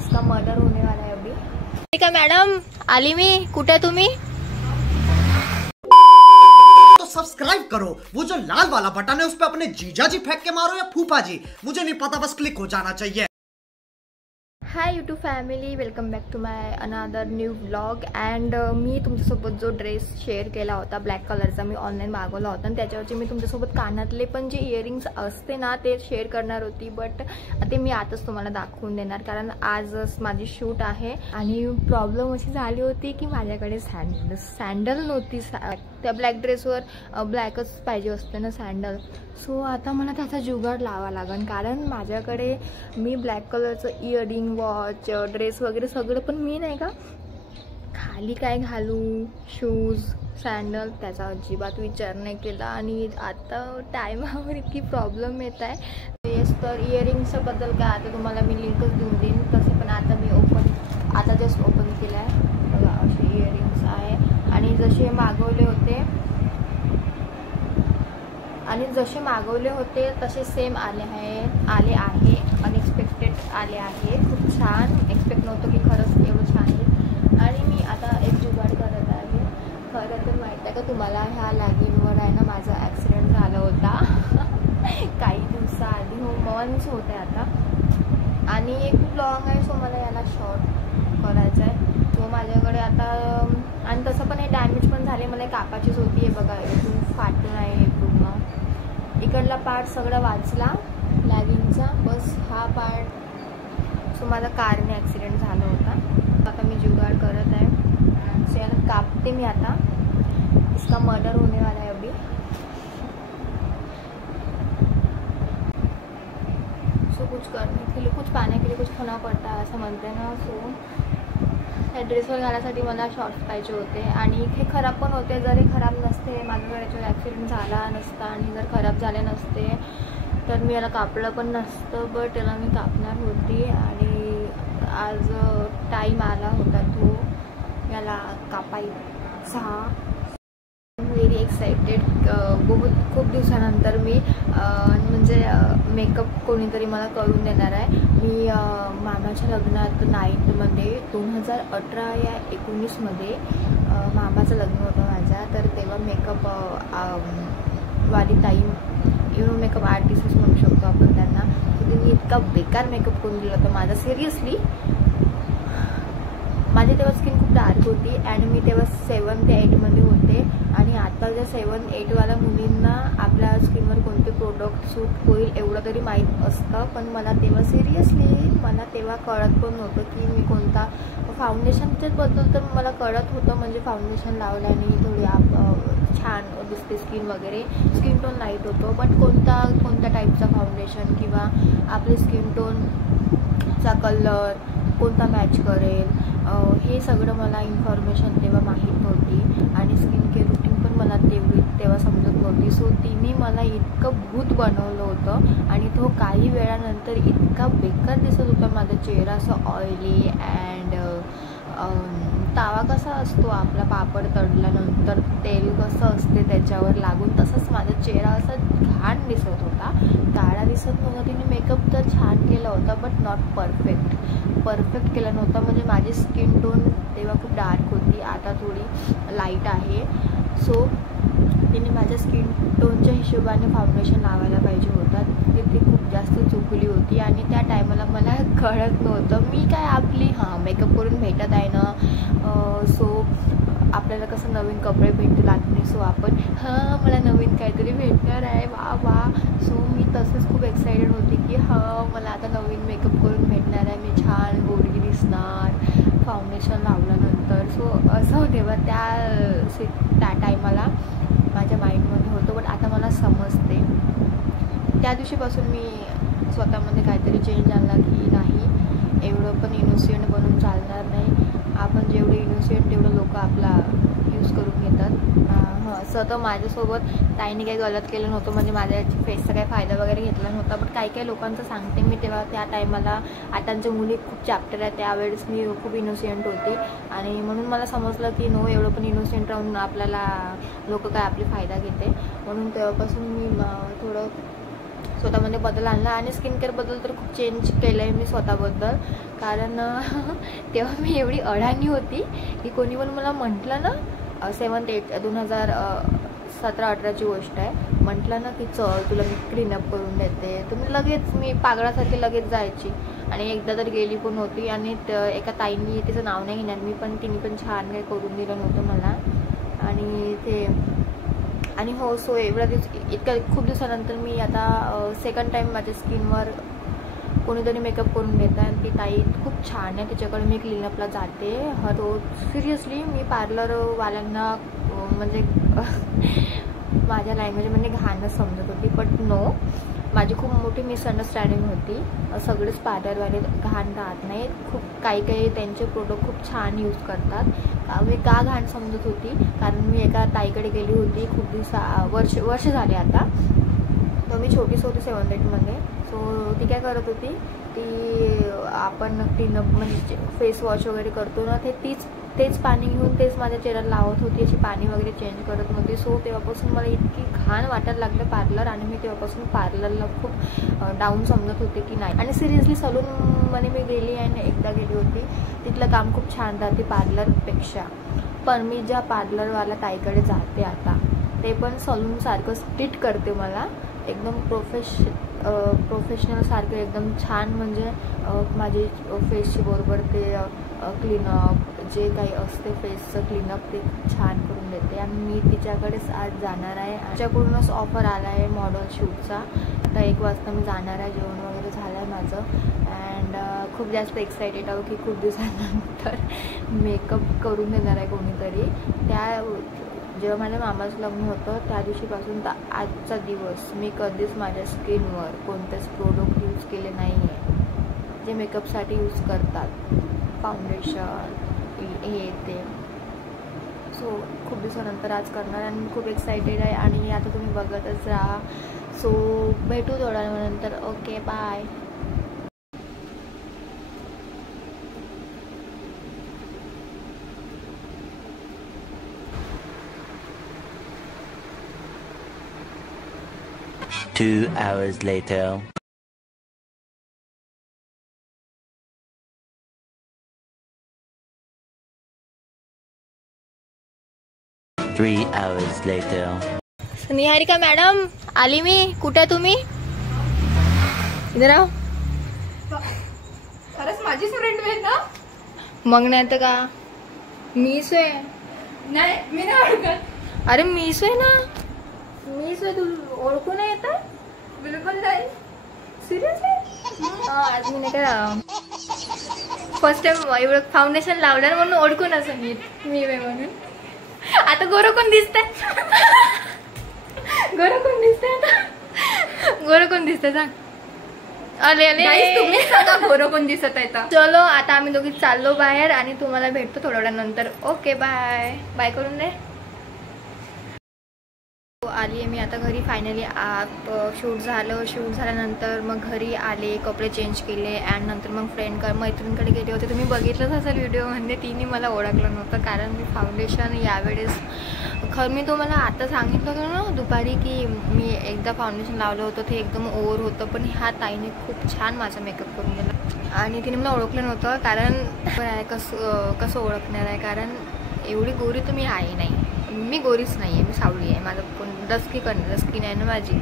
इसका मर्डर होने वाला है अभी। ठीक है मैडम, आली मी, कुठे तुम्ही? तो सब्सक्राइब करो, वो जो लाल वाला बटन है उस पर अपने जीजा जी फेंक के मारो या फूफा जी, मुझे नहीं पता, बस क्लिक हो जाना चाहिए। Hi YouTube family, welcome back to my another new blog. And मी तुमच्यासोबत जो ड्रेस शेअर केला होता ब्लॅक कलरचा, मी ऑनलाईन मागवला होता आणि त्याच्यावरची मी तुमच्यासोबत कानातले पण जे इयरिंग्स असते ना ते शेअर करणार होती, बट ते मी आताच तुम्हाला दाखवून देणार कारण आज माझी शूट आहे. आणि प्रॉब्लेम अशी झाली होती की माझ्याकडे सँडल नव्हती. त्या ब्लॅक ड्रेसवर ब्लॅकच पाहिजे असते ना सँडल. सो आता मला त्याचा जुगाड लावा लागेल कारण माझ्याकडे मी ब्लॅक कलरचं इयरिंग, वॉच, ड्रेस वगैरे सगळं, पण मी नाही का खाली काय घालू, शूज, सँडल, त्याचा अजिबात विचार नाही केला. आणि आता टायमावर इतकी प्रॉब्लेम येत आहे. येस, तर इयरिंग्सच्या बद्दल काय आता तुम्हाला मी लिंकच देऊन देईन तसे, पण आता मी आता जस्ट ओपन केलं आहे बघा. असे इयरिंग्स आहे आणि जसे मागवले होते तसे सेम आले आहे. अनएक्सपेक्टेड आले आहे. खूप छान, एक्सपेक्ट नव्हतं की खरंच एवढं छान येईल. आणि मी आता एक जुगाड करत आहे. खरं तर माहीत आहे का तुम्हाला, ह्या लॅगिनवर आहे ना माझा ॲक्सिडेंट झाला होता काही दिवसाआधी. मंथ्स होते आता आणि एक लॉंग आहे, सो मला याला शॉर्ट करायचं आहे. तो माझ्याकडे आता, आणि तसं पण हे डॅमेज पण झाले, मला कापाचीच होती आहे बघा. इथून फाटून आहे पूर्ण, इकडला पार्ट सगळा वाचला लॅगिंगचा, बस हा पार्ट. सो माझा कारने ॲक्सिडेंट झाला होता. आता मी जुगाड करत आहे. सो याला कापते मी आता. इसका मर्डर होने वाला है अभी. सो कुछ करने के लिए, कुछ पाने के लिए कुछ खाना पड़ता है असं म्हणते ना. सो या ड्रेसवर घालायसाठी मला शॉर्ट्स पाहिजे होते आणि हे खराब पण होते. जर हे खराब नसते, माझ्याकडे याच्यावर ॲक्सिडेंट झाला नसता आणि जर खराब झाले नसते तर मी याला कापलं पण नसतं, बट याला मी कापणार होती. आणि आज टाईम आला होता तो याला कापायचा. Very excited. खूप दिवसानंतर मी म्हणजे मेकअप कोणीतरी मला करून देणार आहे. मी मामाच्या लग्नात 9th 2018 या 19मध्ये मामाचं लग्न होतं माझ्या, तर तेव्हा मेकअप वाली ताई, मेकअप आर्टिस्टच म्हणू शकतो आपण त्यांना. तर त्यांनी इतका बेकार मेकअप करून दिला होता माझा. सिरियसली माझी तेव्हा स्किन खूप डार्क होती आणि मी तेव्हा 7th ते 8मध्ये होते. आणि आताच्या 7th 8वाल्या मुलींना आपल्या स्किनवर कोणते प्रोडक्ट सूट होईल एवढं तरी माहीत असतं, पण मला तेव्हा सिरियसली मला तेव्हा कळत पण नव्हतं की मी कोणता फाउंडेशनच्याबद्दल तर मला कळत होतं, म्हणजे फाउंडेशन लावल्याने थोडी छान दिसते स्किन वगैरे, स्किन टोन लाईट होतो, बट कोणत्या टाईपचा फाउंडेशन किंवा आपले स्किन टोनचा कलर कोणता मॅच करेल हे सगळं मला इन्फॉर्मेशन तेव्हा माहीत नव्हती. आणि स्किन केअर रूटीन पण मला तेव्हा समजत नव्हती. सो तिने मला इतकं भूत बनवलं होतं आणि तो काही वेळानंतर इतका बेकार दिसत होता माझा चेहरा, असं ऑइली अँड तावा कसा असतो आपला पापड तळल्यानंतर तेल कसं असते त्याच्यावर लागून, तसंच माझा चेहरा असा घाण दिसत होता, काळा दिसत नव्हता. तिने मेकअप तर छान केला होता बट नॉट परफेक्ट केला नव्हता. म्हणजे माझी स्किन टोन तेव्हा खूप डार्क होती, आता थोडी लाईट आहे. सो तिने माझ्या स्किन टोनच्या हिशोबाने फाउंडेशन लावायला पाहिजे होता, ती खूप जास्त चुकली होती. आणि त्या टायमाला मला कळत नव्हतं. मी काय आपली मेकअप करून भेटत आहे ना, सो आपल्याला कसं नवीन कपडे भेटू लागले, सो आपण मला नवीन काहीतरी भेटणार आहे, वा. सो मी तसंच खूप एक्सायटेड होती की मला आता नवीन मेकअप करून भेटणार आहे, मी छान गोरी दिसणार फाउंडेशन लावल्यानंतर. सो असं तेव्हा त्या टायमाला माझ्या माइंडमध्ये होतं, बट आता मला समजते. त्या दिवशीपासून मी स्वतःमध्ये काहीतरी चेंज आणला की नाही, एवढं पण इनोसियंट बनून चालणार नाही. आपण जेवढं इनोसियंट तेवढं लोक आपला यूज करून घेतात. असं तर माझ्यासोबत ताईने काही गलत केलं नव्हतं, म्हणजे माझ्या फेसचा काही फायदा वगैरे घेतला नव्हता, बट काही लोकांचं सांगते मी. तेव्हा त्या टायमाला आताच्या मुली खूप चॅप्टर आहे, त्यावेळेस मी खूप इनोसियंट होती आणि म्हणून मला समजलं की नो, एवढं पण इनोसियंट राहून आपल्याला लोक काय आपली फायदा घेते. म्हणून तेव्हापासून मी थोडं स्वतःमध्ये बदल आणला. आणि स्किन केअरबद्दल तर खूप चेंज केलं आहे मी स्वतःबद्दल. कारण तेव्हा मी एवढी अडाणी होती की कोणी पण मला म्हटलं ना 7th 8th 2017-18ची गोष्ट आहे, म्हटलं ना की चल तुला मी क्लीनअप करून देते, तर लगेच मी पागळासारखी लगेच जायची. आणि एकदा तर गेली पण होती. आणि एका ताईंनी, तिचं नाव नाही घेणार मी, पण तिने पण छान काही करून दिलं नव्हतं मला. आणि ते आणि हो सो एवढ्या खूप दिवसानंतर मी आता 2nd टाईम माझ्या स्किनवर कोणीतरी मेकअप करून देत आहे. आणि ती ताई खूप छान आहे, तिच्याकडे मी क्लीनअपला जाते हर रोज. सिरियसली मी पार्लरवाल्यांना म्हणजे माझ्या लँग्वेजमध्ये घाणच समजत होती, बट नो, माझी खूप मोठी मिसअंडरस्टँडिंग होती. सगळेच पार्लरवाले घाण राहत नाही, खूप काही त्यांचे प्रोडक्ट खूप छान यूज करतात. मी का घाण समजत होती, कारण मी एका ताईकडे गेली होती खूप वर्ष झाले आता. तर मी छोटीच होती 7th 8th मध्ये. सो ती काय करत होती, ती आपण क्लीनअप म्हणजे फेस वॉश वगैरे करतो ना, तेच पाणी घेऊन तेच माझ्या चेहऱ्याला लावत होती, अशी पाणी वगैरे चेंज करत नव्हती. सो तेव्हापासून मला इतकी घाण वाटायला लागलं पार्लर. आणि मी तेव्हापासून पार्लरला खूप डाऊन समजत होते की नाही. आणि सिरियसली सलूनमध्ये मी गेली आणि एकदा गेली होती, तिथलं काम खूप छान राहते पार्लरपेक्षा. पण मी ज्या पार्लरवाला ताईकडे जाते आता, ते पण सलूनसारखं स्ट्रिक्ट करते मला, एकदम प्रोफेशनल सारखं एकदम छान. म्हणजे माझी फेसची बरोबर ते क्लीनअप जे काही असते फेसचं क्लीनअप ते छान करून देते. आणि मी तिच्याकडेच आज जाणार आहे. तिच्याकडूनच ऑफर आला आहे मॉडेल शूटचा. आता 1 वाजता मी जाणार आहे, जेवण वगैरे झालं आहे माझं. अँड खूप जास्त एक्सायटेड आहो की खूप दिवसानंतर मेकअप करून देणार आहे कोणीतरी. जेव्हा माझ्या मामाचं लग्न होतं त्या दिवशीपासून तर आजचा दिवस मी कधीच माझ्या स्किनवर कोणतेच प्रोडक्ट यूज केले नाही आहे जे मेकअपसाठी यूज करतात, फाउंडेशन हे ते. सो खूप दिवसानंतर आज करणार आणि खूप एक्सायटेड आहे. आणि आता तुम्ही बघतच राहा. सो भेटू थोड्या वेळानंतर. Okay, bye. Two hours later. 3 hours later. Niharika madam आली मी. कुठे तुम्ही? इधर आओ. खरंच माझीच फ्रेंड आहे ना? मग नाही तर का, मीच आहे. नाही, मी नाही ओळखत. अरे मीच आहे ना, मीच आहे. तू ओळखू नाही येत? बिलकुल नाही. सिरियसली? आज मी नाही का फर्स्ट टाइम एवढं फाउंडेशन लावलं म्हणून ओळखून असं मी म्हणून. आता गोरं कोण दिसतंय? गोरं कोण दिसतंय आता? गोरं कोण दिसतंय सांग. अरे तुम्ही सांगा गोरं कोण दिसत आहे तर. चलो आता आम्ही दोघी चाललो बाहेर आणि तुम्हाला भेटतो थोड्या वेळानंतर. Okay, bye. बाय करून दे. आली आहे मी आता घरी फायनली. शूट झाल्यानंतर मग घरी आले, कपडे चेंज केले अँड नंतर मग मैत्रिणीकडे गेले होते. तुम्ही बघितलंच असेल व्हिडिओमध्ये, तिने मला ओळखलं नव्हतं कारण मी फाउंडेशन यावेळेस मी तुम्हाला आता सांगितलं होतं ना दुपारी की मी एकदा फाउंडेशन लावलं होतं, ते एकदम ओव्हर होतं. पण ह्या ताईने खूप छान माझा मेकअप करून दिला आणि तिने मला ओळखलं नव्हतं. कारण कसं ओळखणार आहे, कारण एवढी गोरी तर मी आहे नाही. मी गोरीच नाही आहे, मी सावळी आहे. माझं कोण डस्की स्किन आहे ना माझी.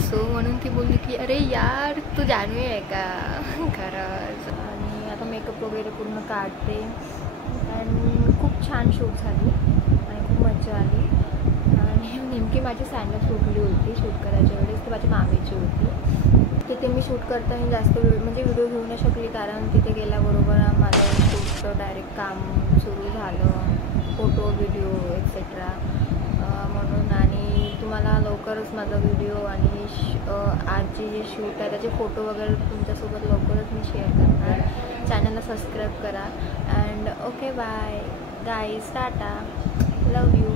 सो म्हणून ती बोलली की अरे यार तू जानवी आहे का खरंच. आणि आता मेकअप वगैरे पूर्ण काढते आणि खूप छान शूट झाली आणि खूप मजा आली. आणि नेमकी माझी सँडल सुटली होती शूट करायच्या वेळेस, ती माझ्या मामीची होती. तिथे मी शूट करताना जास्त व्हिडिओ घेऊ नाही शकली कारण तिथे गेल्याबरोबर माझं शूटचं डायरेक्ट काम सुरू झालं, फोटो व्हिडिओ एक्सेट्रा म्हणून. आणि तुम्हाला लवकरच माझा व्हिडिओ आणि आजची जे शूट आहे त्याचे फोटो वगैरे तुमच्यासोबत लवकरच मी शेअर करणार. चॅनलला सबस्क्राईब करा and okay, bye guys, tata, love you.